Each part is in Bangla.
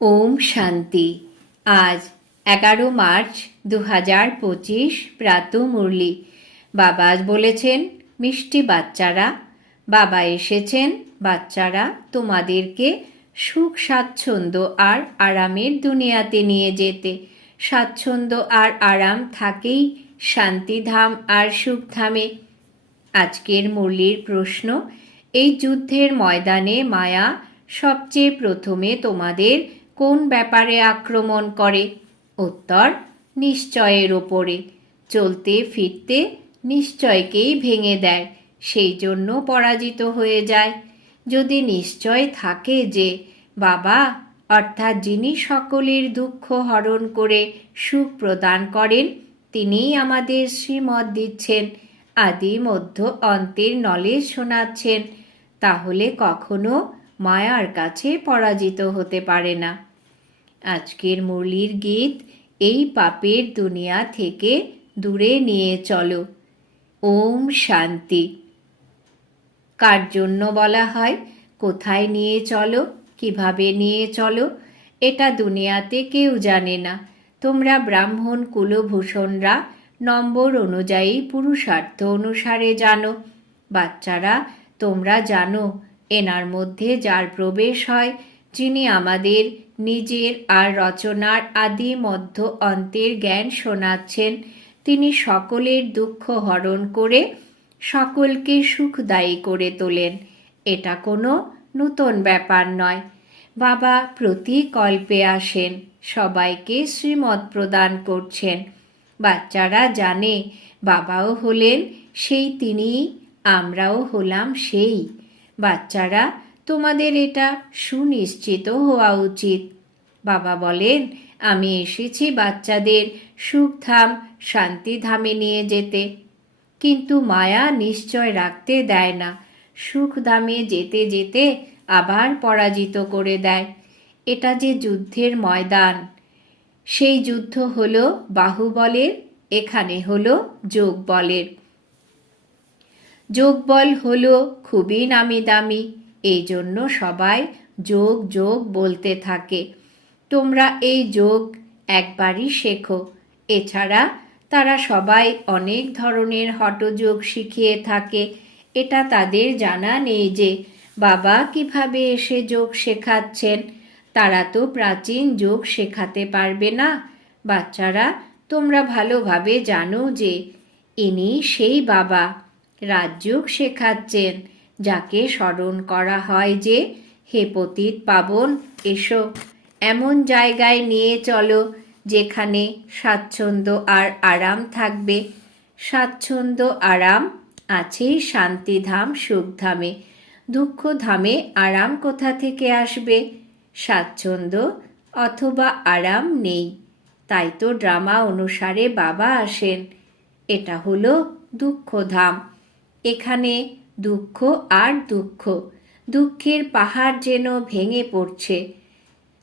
ওম শান্তি। আজ এগারো মার্চ দু হাজার পঁচিশ প্রাত মুরলি। বাবা আজ বলেছেন, মিষ্টি বাচ্চারা, বাবা এসেছেন, বাচ্চারা তোমাদেরকে সুখ, স্বাচ্ছন্দ্য আর আরামের দুনিয়াতে নিয়ে যেতে। স্বাচ্ছন্দ্য আর আরাম থাকেই শান্তিধাম আর সুখধামে। আজকের মুরলির প্রশ্ন, এই যুদ্ধের ময়দানে মায়া সবচেয়ে প্রথমে তোমাদের কোন ব্যাপারে আক্রমণ করে? উত্তর, নিশ্চয়ের ওপরে চলতে ফিরতে নিশ্চয়কেই ভেঙে দেয়, সেই জন্য পরাজিত হয়ে যায়। যদি নিশ্চয় থাকে যে, বাবা, অর্থাৎ যিনি সকলের দুঃখ হরণ করে সুখ প্রদান করেন, তিনিই আমাদের শ্রীমত দিচ্ছেন, আদি মধ্য অন্তের নলেজ শোনাচ্ছেন, তাহলে কখনো মায়ার কাছে পরাজিত হতে পারে না। আজকের মুরলির গীত এই পাপের দুনিয়া থেকে দূরে নিয়ে চলো। ওম শান্তি। কার জন্য বলা হয়, কোথায় নিয়ে চলো, কীভাবে নিয়ে চলো, এটা দুনিয়াতে কেউ জানে না। তোমরা ব্রাহ্মণ কুলভূষণরা নম্বর অনুযায়ী পুরুষার্থ অনুসারে জানো। বাচ্চারা তোমরা জানো, এনার মধ্যে যার প্রবেশ হয় যিনি আমাদের নিজের আর রচনার আদি মধ্য অন্তের জ্ঞান শোনাচ্ছেন, তিনি সকলের দুঃখ হরণ করে সকলকে সুখদায়ী করে তোলেন। এটা কোনো নূতন ব্যাপার নয়। বাবা প্রতি কল্পে আসেন, সবাইকে শ্রীমত প্রদান করছেন। বাচ্চারা জানে, বাবাও হলেন সেই তিনিই, আমরাও হলাম সেই। বাচ্চারা তোমাদের এটা সুনিশ্চিত হওয়া উচিত। বাবা বলেন, আমি এসেছি বাচ্চাদের সুখধাম, শান্তিধামে নিয়ে যেতে। কিন্তু মায়া নিশ্চয় রাখতে দেয় না। সুখধামে যেতে যেতে আবার পরাজিত করে দেয়। এটা যে যুদ্ধের ময়দান। সেই যুদ্ধ হলো বাহুবলের, এখানে হল যোগ বলের যোগ বল হলো খুবই নামি দামি। এই জন্য সবাই যোগ যোগ বলতে থাকে। তোমরা এই যোগ একবারই শেখো। এছাড়া তারা সবাই অনেক ধরনের হটযোগ শিখিয়ে থাকে। এটা তাদের জানা নেই যে বাবা কীভাবে এসে যোগ শেখাচ্ছেন। তারা তো প্রাচীন যোগ শেখাতে পারবে না। বাচ্চারা, তোমরা ভালোভাবে জানো যে ইনি সেই বাবা। রাজযোগ শেখাচ্ছেন। যাকে স্মরণ করা হয় যে, হে পতিত পাবন, এসো। এমন জায়গায় নিয়ে চলো, যেখানে স্বাচ্ছন্দ্য আর আরাম থাকবে। স্বাচ্ছন্দ্য, আরাম আছেই শান্তিধাম, সুখধামে। দুঃখধামে আরাম কোথা থেকে আসবে? স্বাচ্ছন্দ্য অথবা আরাম নেই। তাই তো ড্রামা অনুসারে বাবা আসেন। এটা হলো দুঃখধাম এখানে দুঃখ আর দুঃখ। দুঃখের পাহাড় যেন ভেঙে পড়ছে।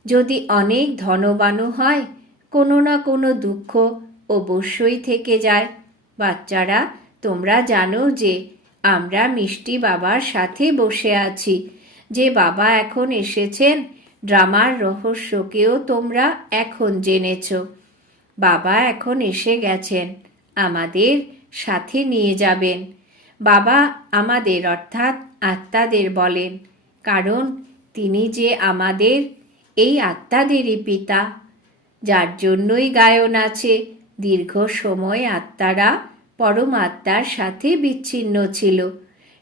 যদি অনেক ধনবানও হয়, কোনো না কোনো দুঃখ অবশ্যই থেকে যায়। বাচ্চারা, তোমরা জানো যে আমরা মিষ্টি বাবার সাথে বসে আছি। যে বাবা এখন এসেছেন, ড্রামার রহস্যকেও তোমরা এখন জেনেছ। বাবা এখন এসে গেছেন, আমাদের সাথে নিয়ে যাবেন। বাবা আমাদের অর্থাৎ আত্মাদের বলেন, কারণ তিনি যে আমাদের, এই আত্মাদেরই পিতা, যার জন্যই গায়ন আছে। দীর্ঘ সময় আত্মারা পরমাত্মার সাথে বিচ্ছিন্ন ছিল।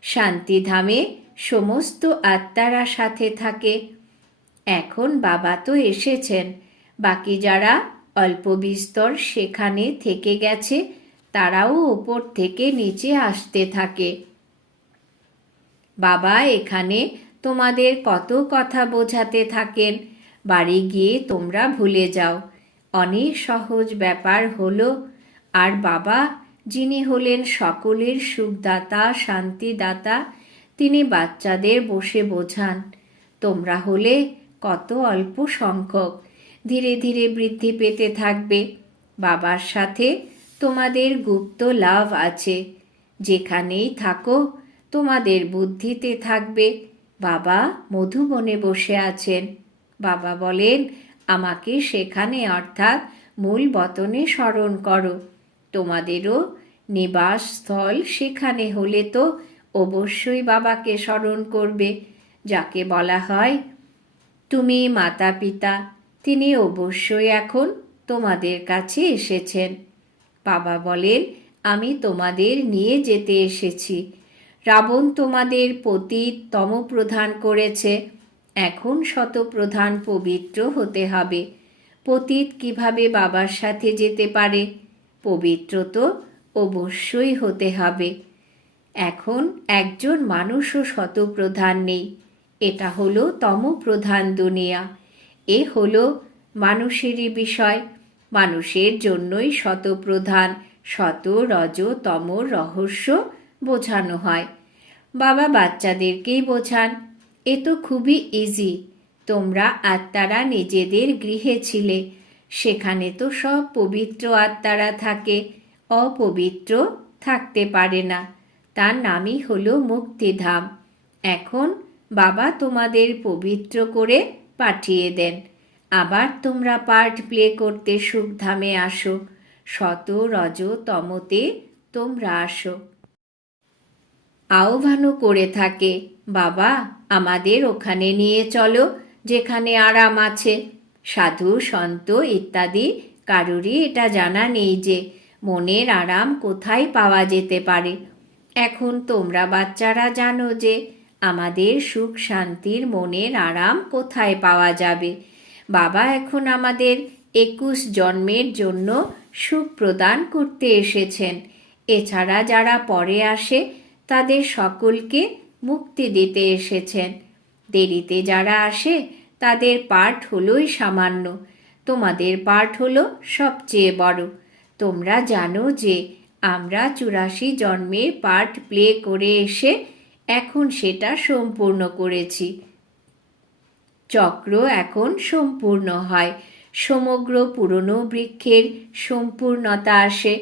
শান্তিধামে সমস্ত আত্মারা সাথে থাকে। এখন বাবা তো এসেছেন। বাকি যারা অল্প বিস্তর সেখানে থেকে গেছে তারাও ওপর থেকে নিচে আসতে থাকে। বাবা এখানে তোমাদের কত কথা বোঝাতে থাকেন। বাড়ি গিয়ে তোমরা ভুলে যাও। অনেক সহজ ব্যাপার হলো, আর বাবা, যিনি হলেন সকলের সুখদাতা, শান্তিদাতা, তিনি বাচ্চাদের বসে বোঝান। তোমরা হলে কত অল্প সংখ্যক। ধীরে ধীরে বৃদ্ধি পেতে থাকবে। বাবার সাথে তোমাদের গুপ্ত লাভ আছে। যেখানেই থাকো, তোমাদের বুদ্ধিতে থাকবে। বাবা মধুবনে বসে আছেন। বাবা বলেন, আমাকে সেখানে অর্থাৎ মূল বতনে স্মরণ করো। তোমাদেরও নিবাসস্থল সেখানে হলে তো অবশ্যই বাবাকে স্মরণ করবে। যাকে বলা হয়, তুমি মাতা পিতা তিনি অবশ্যই এখন তোমাদের কাছে এসেছেন। বাবা বলেন, আমি তোমাদের নিয়ে যেতে এসেছি। রাবণ তোমাদের পতীত তমপ্রধান করেছে। এখন শতপ্রধান পবিত্র হতে হবে। পতীত কীভাবে বাবার সাথে যেতে পারে? পবিত্র তো অবশ্যই হতে হবে। এখন একজন মানুষও শতপ্রধান নেই। এটা হলো তমপ্রধান দুনিয়া। এ হলো মানুষেরই বিষয়। মানুষের জন্যই শতপ্রধান। শত, রজ তমর রহস্য বোঝানো হয়। বাবা বাচ্চাদেরকেই বোঝান। এ তো খুবই ইজি তোমরা আত্মারা নিজেদের গৃহে ছিলে। সেখানে তো সব পবিত্র আত্মারা থাকে। অপবিত্র থাকতে পারে না। তার নামই হলো মুক্তিধাম। এখন বাবা তোমাদের পবিত্র করে পাঠিয়ে দেন। আবার তোমরা পার্ট প্লে করতে সুখধামে আসো। শত রজ তমতে তোমরা আসো। আহ্বানও করে থাকে, বাবা, আমাদের ওখানে নিয়ে চলো, যেখানে আরাম আছে। সাধু, সন্ত ইত্যাদি, কারুরই এটা জানা নেই যে মনের আরাম কোথায় পাওয়া যেতে পারে। এখন তোমরা বাচ্চারা জানো যে আমাদের সুখ শান্তির মনের আরাম কোথায় পাওয়া যাবে। বাবা এখন আমাদের একুশ জন্মের জন্য সুখ প্রদান করতে এসেছেন। এছাড়া যারা পরে আসে, তাদের সকলকে মুক্তি দিতে এসেছেন। দেরিতে যারা আসে, তাদের পাঠ হলোই সামান্য। তোমাদের পাঠ হলো সবচেয়ে বড়। তোমরা জানো যে, আমরা চুরাশি জন্মের পাঠ প্লে করে এসে এখন সেটা সম্পূর্ণ করেছি। চক্র এখন সম্পূর্ণ হয়। সমগ্র পুরনো বৃক্ষের সম্পূর্ণতা আসে।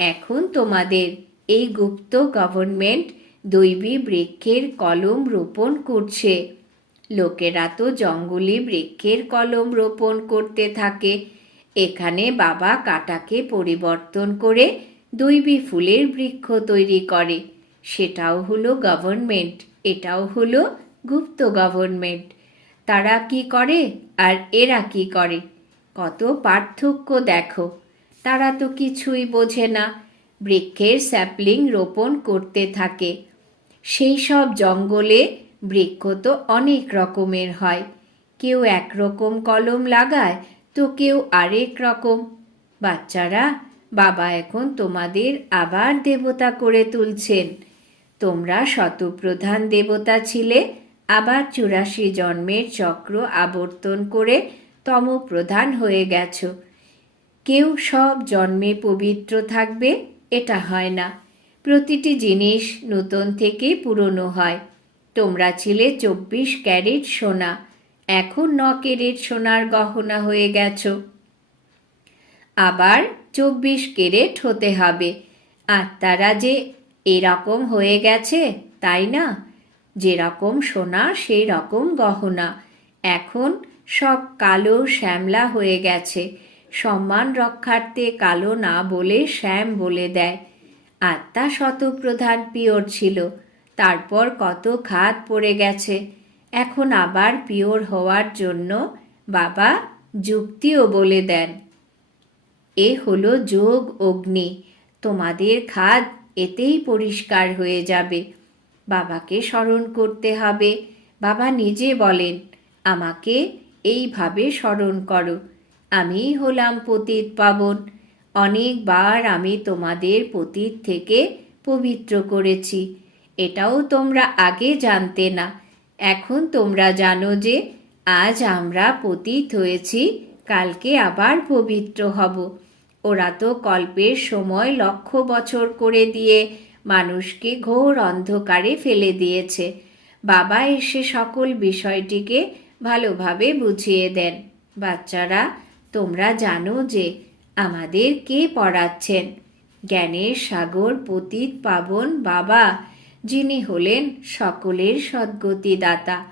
এখন তোমাদের এই গুপ্ত গভর্নমেন্ট দৈবী বৃক্ষের কলম রোপণ করছে। লোকেরা তো জঙ্গলি বৃক্ষের কলম রোপণ করতে থাকে। এখানে বাবা কাটাকে পরিবর্তন করে দৈবী ফুলের বৃক্ষ তৈরি করে। সেটাও হলো গভর্নমেন্ট এটাও হলো গুপ্ত গভর্নমেন্ট তারা কি করে আর এরা কি করে? কত পার্থক্য দেখো। তারা তো কিছুই বোঝে না। বৃক্ষের স্যাপলিং রোপণ করতে থাকে। সেই সব জঙ্গলে বৃক্ষ তো অনেক রকমের হয়। কেউ একরকম কলম লাগায়, তো কেউ আরেক রকম। বাচ্চারা, বাবা এখন তোমাদের আবার দেবতা করে তুলছেন। তোমরা শতপ্রধান দেবতা ছিলে আবার চুরাশি জন্মের চক্র আবর্তন করে তম প্রধান হয়ে গেছ। কেউ সব জন্মে পবিত্র থাকবে, এটা হয় না। প্রতিটি জিনিস নূতন থেকে পুরনো হয়। তোমরা ছিলে চব্বিশ ক্যারেট সোনা, এখন ন ক্যারেট সোনার গহনা হয়ে গেছ। আবার চব্বিশ ক্যারেট হতে হবে। আত্মারা যে এরকম হয়ে গেছে, তাই না? যেরকম সোনা সেই রকম গহনা। এখন সব কালো শ্যামলা হয়ে গেছে। সম্মান রক্ষার্থে কালো না বলে শ্যাম বলে দেয়। আত্মা শতপ্রধান পিওর ছিল। তারপর কত খাত পড়ে গেছে। এখন আবার পিওর হওয়ার জন্য বাবা যুক্তিও বলে দেন। এ হলো যোগ অগ্নি। তোমাদের খাদ এতেই পরিষ্কার হয়ে যাবে। বাবাকে স্মরণ করতে হবে। বাবা নিজে বলেন, আমাকে এইভাবে স্মরণ করো। আমি হলাম পতিত পাবন। অনেকবার আমি তোমাদের পতীত থেকে পবিত্র করেছি। এটাও তোমরা আগে জানতে না। এখন তোমরা জানো যে আজ আমরা পতীত হয়েছি, কালকে আবার পবিত্র হব। ওরা তো কল্পের সময় লক্ষ বছর করে দিয়ে মানুষকে ঘোর অন্ধকারে ফেলে দিয়েছে। বাবা এসে সকল বিষয়টিকে ভালোভাবে বুঝিয়ে দেন। বাচ্চারা, তোমরা জানো যে আমাদের কে পড়াচ্ছেন? জ্ঞানের সাগর, পতিত, পাবন, বাবা, যিনি হলেন সকলের সদ্গতিদাতা।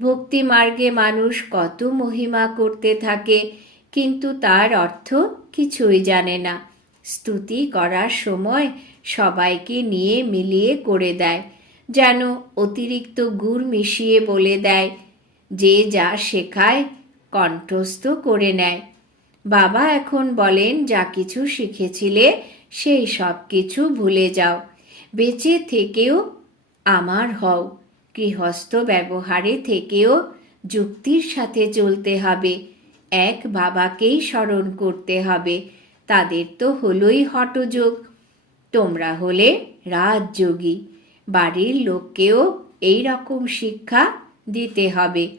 ভক্তি মার্গে মানুষ কত মহিমা করতে থাকে, কিন্তু তার অর্থ কিছুই জানে না। স্তুতি করার সময় সবাইকে নিয়ে মিলিয়ে করে দেয়, যেন অতিরিক্ত গুড় মিশিয়ে বলে দেয়, যে যা শেখায় কণ্ঠস্থ করে নেয়। বাবা এখন বলেন, যা কিছু শিখেছিলে সেই সব কিছু ভুলে যাও, বেঁচে থেকেও আমার হও, গৃহস্থ ব্যবহারে থেকেও যুক্তির সাথে চলতে হবে, এক বাবাকেই স্মরণ করতে হবে। তাদের তো হলোই হটযোগ। তোমরা হলে রাজযোগী। বাড়ির লোককেও এই রকম শিক্ষা দিতে হবে।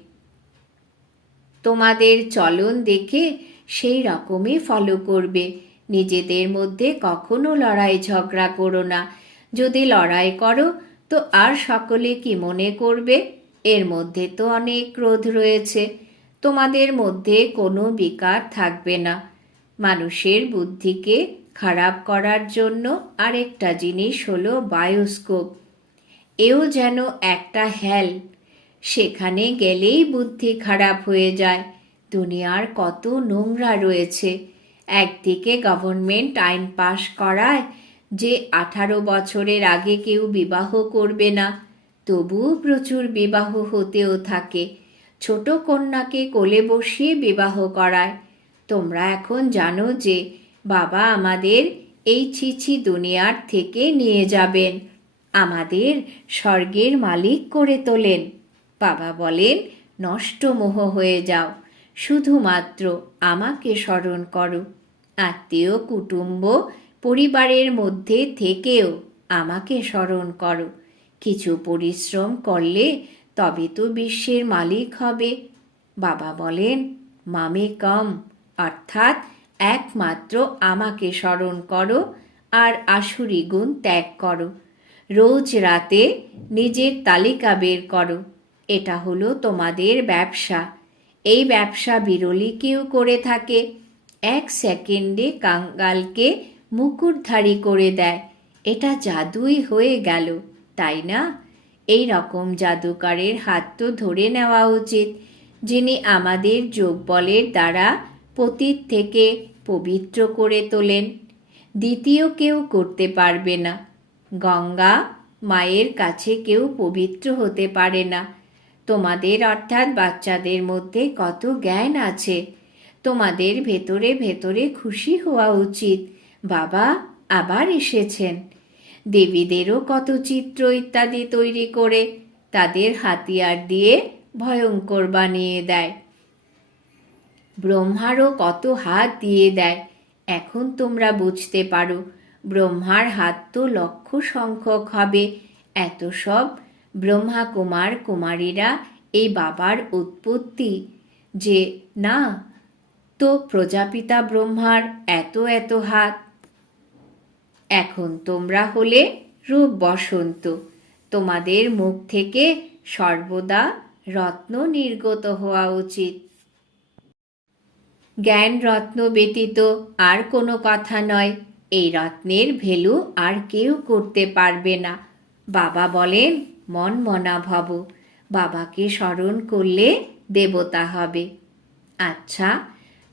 তোমাদের চলন দেখে সেই রকমই ফলো করবে। নিজেদের মধ্যে কখনো লড়াই ঝগড়া করো না। যদি লড়াই করো, তো আর সকলে কি মনে করবে? এর মধ্যে তো অনেক ক্রোধ রয়েছে। তোমাদের মধ্যে কোনো বিকার থাকবে না। মানুষের বুদ্ধিকে খারাপ করার জন্য আরেকটা জিনিস হলো বায়োস্কোপ। এও যেন একটা হেল, সেখানে গেলেই বুদ্ধি খারাপ হয়ে যায়। দুনিয়ার কত নোংরা রয়েছে। একদিকে গভর্নমেন্ট আইন পাশ করায় যে আঠারো বছরের আগে কেউ বিবাহ করবে না, তবুও প্রচুর বিবাহ হতেও থাকে। ছোট কন্যাকে কোলে বসিয়ে বিবাহ করায়। তোমরা এখন জানো যে বাবা আমাদের এই ছিছি দুনিয়ার থেকে নিয়ে যাবেন। আমাদের স্বর্গের মালিক করে তোলেন। বাবা বলেন নষ্ট মোহ হয়ে যাও। শুধুমাত্র আমাকে স্মরণ করো। আত্মীয়, কুটুম্ব, পরিবারের মধ্যে থেকেও আমাকে স্মরণ করো। কিছু পরিশ্রম করলে তবে তো বিশ্বের মালিক হবে। বাবা বলেন, মামে কম। অর্থাৎ একমাত্র আমাকে স্মরণ করো আর আসুরি গুণ ত্যাগ করো। রোজ রাতে নিজের তালিকা বের করো। এটা হলো তোমাদের ব্যবসা। এই ব্যবসা বিরলি কেউ করে থাকে। এক সেকেন্ডে কাঙ্গালকে মুকুটধারী করে দেয়। এটা জাদুই হয়ে গেল, তাই না? এই রকম জাদুকারের হাত তো ধরে নেওয়া উচিত, যিনি আমাদের যোগবলের দ্বারা পতীত থেকে পবিত্র করে তোলেন। দ্বিতীয় কেউ করতে পারবে না। গঙ্গা মায়ের কাছে কেউ পবিত্র হতে পারে না। তোমাদের অর্থাৎ বাচ্চাদের মধ্যে কত জ্ঞান আছে। তোমাদের ভেতরে ভেতরে খুশি হওয়া উচিত। বাবা আবার এসেছেন। দেবীদেরও কত চিত্র ইত্যাদি তৈরি করে তাদের হাতিয়ার দিয়ে ভয়ঙ্কর বানিয়ে দেয়। ব্রহ্মারও কত হাত দিয়ে দেয়, এখন তোমরা বুঝতে পারো। ব্রহ্মার হাত তো লক্ষ সংখ্যক হবে। এত সব ব্রহ্মা কুমার কুমারীরা এই বাবার উৎপত্তি যে, না, তো প্রজাপিতা ব্রহ্মার এত এত হাত। এখন তোমরা হলে রূপ বসন্ত। তোমাদের মুখ থেকে সর্বদা রত্ন নির্গত হওয়া উচিত। জ্ঞান রত্ন ব্যতীত আর কোনো কথা নয়। এই রত্নের ভেলু আর কেউ করতে পারবে না। বাবা বলেন, মন মনা ভব বাবাকে স্মরণ করলে দেবতা হবে। আচ্ছা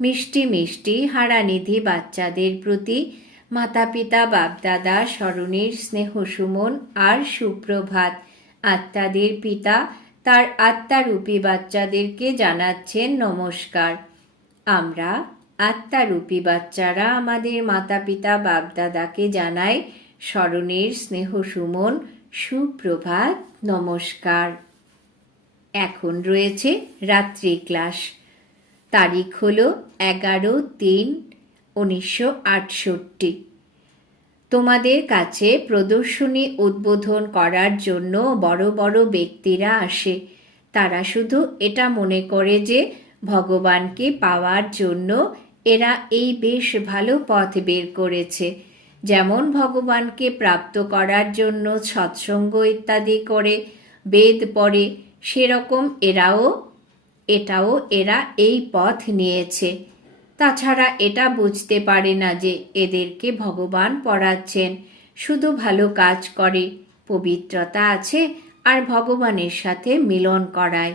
মিষ্টি মিষ্টি হারানিধি বাচ্চাদের প্রতি মাতা পিতা বাপদাদা স্মরণের স্নেহ সুমন আর সুপ্রভাত। আত্মাদের পিতা তার আত্মারূপী বাচ্চাদেরকে জানাচ্ছেন নমস্কার। আমরা আত্মারূপী বাচ্চারা আমাদের মাতা পিতা বাপদাদাকে জানাই স্মরণের স্নেহ সুমন, সুপ্রভাত, নমস্কার। এখন রয়েছে রাত্রি ক্লাস। তারিখ হল এগারো তিন উনিশশো আটষট্টি। তোমাদের কাছে প্রদর্শনী উদ্বোধন করার জন্য বড় বড় ব্যক্তিরা আসে। তারা শুধু এটা মনে করে যে ভগবানকে পাওয়ার জন্য এরা এই বেশ ভালো পথ বের করেছে। যেমন ভগবানকে প্রাপ্ত করার জন্য সৎসঙ্গ ইত্যাদি করে বেদ পড়ে, সেরকম এরাও, এটাও এরা এই পথ নিয়েছে। তাছাড়া এটা বুঝতে পারে না যে এদেরকে ভগবান পড়াচ্ছেন। শুধু ভালো কাজ করে, পবিত্রতা আছে আর ভগবানের সাথে মিলন করায়।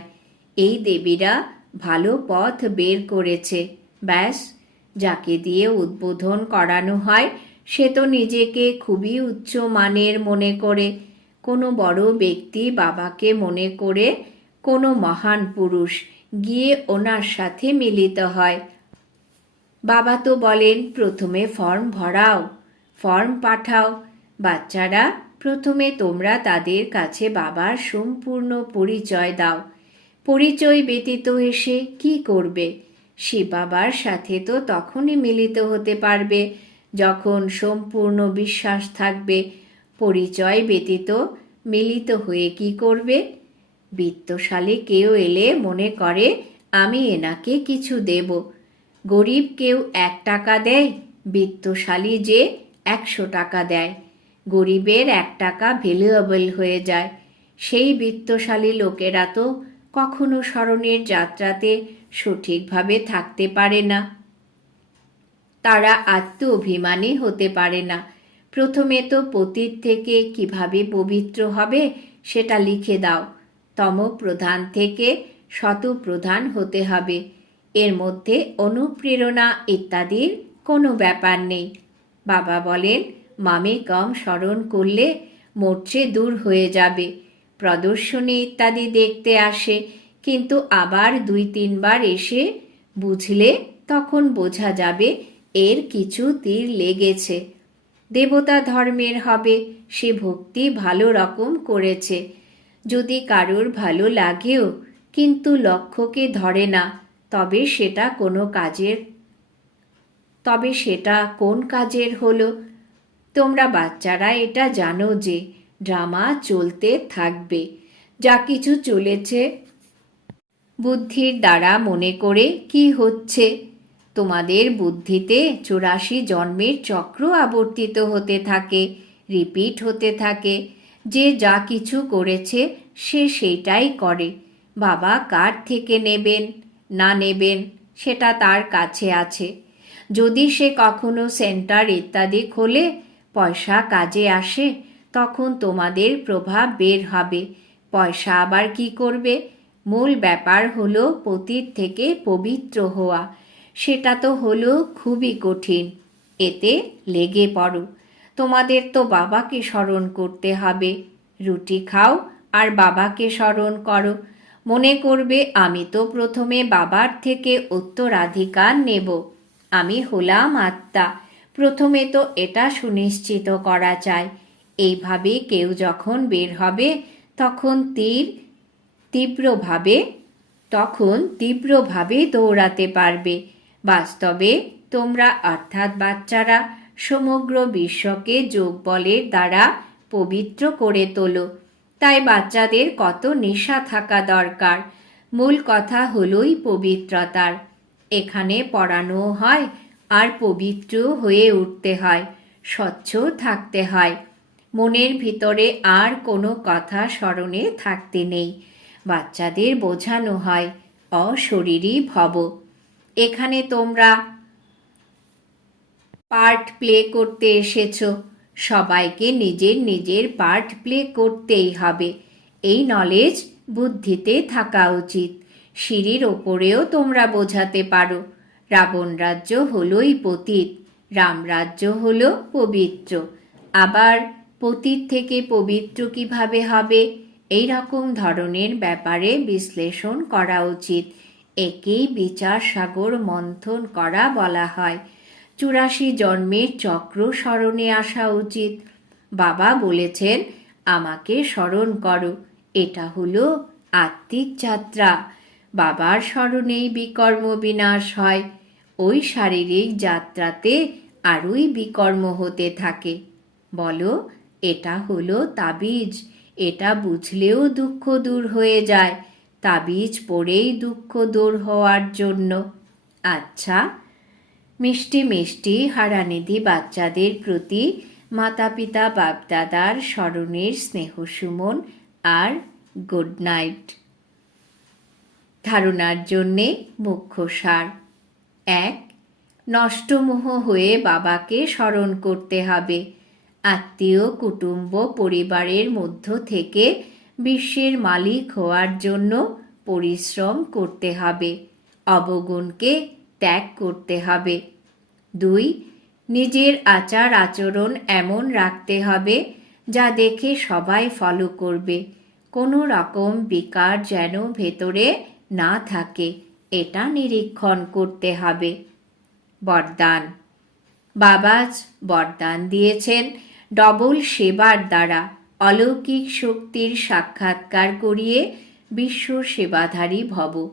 এই দেবীরা ভালো পথ বের করেছে। ব্যাস, যাকে দিয়ে উদ্বোধন করানো হয়, সে তো নিজেকে খুবই উচ্চ মানের মনে করে। কোনো বড় ব্যক্তি বাবাকে মনে করে, কোনো মহান পুরুষ গিয়ে ওনার সাথে মিলিত হয়। বাবা তো বলেন, প্রথমে ফর্ম ভরাও, ফর্ম পাঠাও। বাচ্চারা, প্রথমে তোমরা তাদের কাছে বাবার সম্পূর্ণ পরিচয় দাও। পরিচয় ব্যতীত এসে কি করবে? শিব বাবার সাথে তো তখনই মিলিত হতে পারবে, যখন সম্পূর্ণ বিশ্বাস থাকবে। পরিচয় ব্যতীত মিলিত হয়ে কি করবে? বিত্তশালী কেউ এলে মনে করে, আমি এনাকে কিছু দেব। গরিব কেউ এক টাকা দেয়, বিত্তশালী যে একশো টাকা দেয়। গরিবের এক টাকা ভ্যালুয়েবল হয়ে যায়। সেই বিত্তশালী লোকেরা তো কখনো স্মরণের যাত্রাতে সঠিকভাবে থাকতে পারে না। তারা আত্ম অভিমানী হতে পারে না। প্রথমে তো পতীত থেকে কীভাবে পবিত্র হবে সেটা লিখে দাও। তম প্রধান থেকে শত প্রধান হতে হবে। এর মধ্যে অনুপ্রেরণা ইত্যাদির কোনো ব্যাপার নেই। বাবা বলেন, মামে কম স্মরণ করলে মোর্চে দূর হয়ে যাবে। প্রদর্শনী ইত্যাদি দেখতে আসে, কিন্তু আবার দুই তিনবার এসে বুঝলে তখন বোঝা যাবে এর কিছু তীর লেগেছে। দেবতা ধর্মের হবে, সে ভক্তি ভালো রকম করেছে। যদি কারোর ভালো লাগেও, কিন্তু লক্ষ্যকে ধরে না, তবে সেটা কোনো কাজের, তবে সেটা কোন কাজের হলো? তোমরা বাচ্চারা এটা জানো যে ড্রামা চলতে থাকবে। যা কিছু চলেছে। বুদ্ধির দ্বারা মনে করে কি হচ্ছে? তোমাদের বুদ্ধিতে চুরাশি জন্মের চক্র আবর্তিত হতে থাকে, রিপিট হতে থাকে। যে যা কিছু করেছে, সে সেটাই করে। বাবা কার থেকে নেবেন, না নেবেন, সেটা তার কাছে আছে। যদি সে কখনো সেন্টার ইত্যাদি খোলে, পয়সা কাজে আসে তখন তোমাদের প্রভাব বের হবে। পয়সা আবার কি করবে? মূল ব্যাপার হলো পতীত থেকে পবিত্র হওয়া। সেটা তো হলো খুবই কঠিন। এতে লেগে পড়ো। তোমাদের তো বাবাকে স্মরণ করতে হবে। রুটি খাও আর বাবাকে স্মরণ করো। মনে করবে, আমি তো প্রথমে বাবার থেকে উত্তরাধিকার নেব। আমি হলাম আত্মা। প্রথমে তো এটা সুনিশ্চিত করা চাই এইভাবে কেউ যখন বের হবে, তখন তীর তীব্রভাবে, তখন তীব্রভাবে দৌড়াতে পারবে। বাস্তবে তোমরা, অর্থাৎ বাচ্চারা, সমগ্র বিশ্বকে যোগ বলের দ্বারা পবিত্র করে তোলো। তাই বাচ্চাদের কত নেশা থাকা দরকার। মূল কথা হলোই পবিত্রতার। এখানে পড়ানো হয় আর পবিত্র হয়ে উঠতে হয়। স্বচ্ছ থাকতে হয়। মনের ভিতরে আর কোনো কথা স্মরণে থাকতে নেই। বাচ্চাদের বোঝানো হয়, অশরীরী ভব। এখানে তোমরা পার্ট প্লে করতে এসেছ। সবাইকে নিজের নিজের পার্ট প্লে করতেই হবে। এই নলেজ বুদ্ধিতে থাকা উচিত। সিঁড়ির ওপরেও তোমরা বোঝাতে পারো। রাবণ রাজ্য হলোই পতীত রামরাজ্য হলো পবিত্র। আবার পতীত থেকে পবিত্র কীভাবে হবে? এই রকম ধরনের ব্যাপারে বিশ্লেষণ করা উচিত। একেই বিচার সাগর মন্থন করা বলা হয়। চুরাশি জন্মের চক্র স্মরণে আসা উচিত। বাবা বলেছেন, আমাকে স্মরণ করো। এটা হলো আত্মিক যাত্রা। বাবার স্মরণেই বিকর্ম বিনাশ হয়। ওই শারীরিক যাত্রাতে আরোই বিকর্ম হতে থাকে। বলো এটা হলো তাবিজ। এটা বুঝলেও দুঃখ দূর হয়ে যায়। তাবিজ পড়েই দুঃখ দূর হওয়ার জন্য। আচ্ছা মিষ্টি মিষ্টি হারানিধি বাচ্চাদের প্রতি মাতা পিতা বাপদাদার স্মরণের স্নেহ সুমন আর গুড নাইট ধারণার জন্যে মুখ্য সার। এক, নষ্টমোহ হয়ে বাবাকে স্মরণ করতে হবে। আত্মীয়, কুটুম্ব, পরিবারের মধ্য থেকে বিশ্বের মালিক হওয়ার জন্য পরিশ্রম করতে হবে, অবগুণকে ত্যাগ করতে হবে। দুই, নিজের আচার আচরণ এমন রাখতে হবে যা দেখে সবাই ফলো করবে। কোনো রকম বিকার যেন ভেতরে না থাকে, এটা নিরীক্ষণ করতে হবে। বরদান বাবাজ বরদান দিয়েছেন। ডবল সেবার দ্বারা অলৌকিক শক্তির সাক্ষাৎকার করিয়ে বিশ্ব সেবাধারী ভব।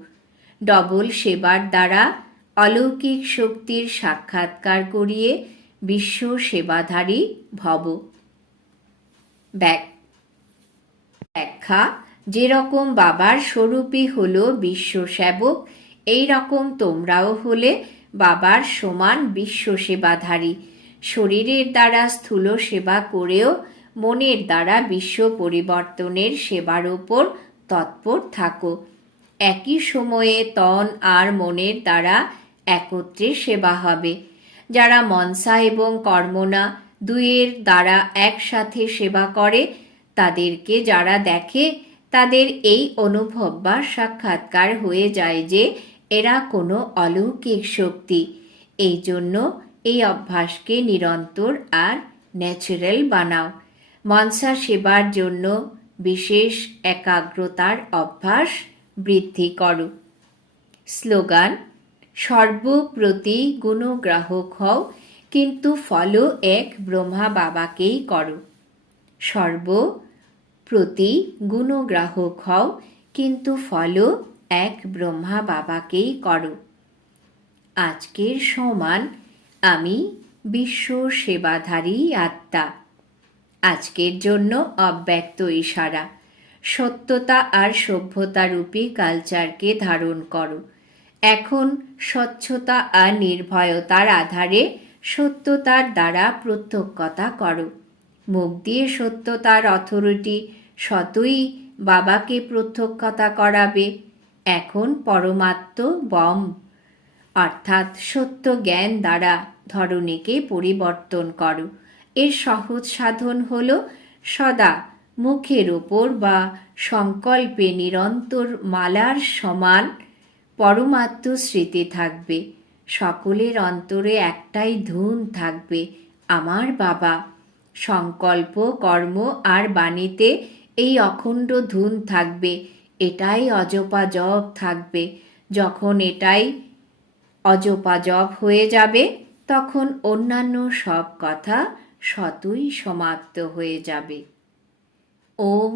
ডবল সেবার দ্বারা অলৌকিক শক্তির সাক্ষাৎকার করিয়ে বিশ্ব সেবাধারী ভব। ব্যাখ্যা, যেরকম বাবার স্বরূপই হল বিশ্ব সেবক এই রকম তোমরাও হলে বাবার সমান বিশ্ব সেবাধারী। শরীরের দ্বারা স্থূল সেবা করেও মনের দ্বারা বিশ্ব পরিবর্তনের সেবার ওপর তৎপর থাকো। একই সময়ে তন আর মনের দ্বারা একত্রে সেবা হবে। যারা মনসা এবং কর্মনা দুইয়ের দ্বারা একসাথে সেবা করে, তাদেরকে যারা দেখে, তাদের এই অনুভব বা সাক্ষাৎকার হয়ে যায় যে এরা কোনো অলৌকিক শক্তি। এই জন্য এই অভ্যাসকে নিরন্তর আর ন্যাচারাল বানাও। মনসা সেবার জন্য বিশেষ একাগ্রতার অভ্যাস বৃদ্ধি করো। স্লোগান, সর্বপ্রতি গুণগ্রাহক হও, কিন্তু ফলো এক ব্রহ্মা বাবাকেই করো। সর্ব প্রতি গুণগ্রাহক হও, কিন্তু ফলো এক ব্রহ্মা বাবাকেই করো। আজকের সমান আমি বিশ্ব সেবাধারী আত্মা। আজকের জন্য অব্যক্ত ইশারা। সত্যতা আর সভ্যতারূপী কালচারকে ধারণ করো। এখন স্বচ্ছতা আর নির্ভয়তার আধারে সত্যতার দ্বারা প্রত্যক্ষতা করো। মুখ দিয়ে সত্যতার অথরিটি শতই বাবাকে প্রত্যক্ষতা করাবে। এখন পরমাত্ম বম, অর্থাৎ সত্য জ্ঞান দ্বারা ধরণীকে পরিবর্তন করো। এর সহজ সাধন হল সদা মুখের ওপর বা সংকল্পে নিরন্তর মালার সমান পরমাত্ম স্মৃতি থাকবে। সকলের অন্তরে একটাই ধুন থাকবে, আমার বাবা। সংকল্প, কর্ম আর বাণীতে এই অখণ্ড ধুন থাকবে, এটাই অজপা জপ থাকবে। যখন এটাই অজপা জপ হয়ে যাবে তখন অন্যান্য সব কথা শতই সমাপ্ত হয়ে যাবে। ওম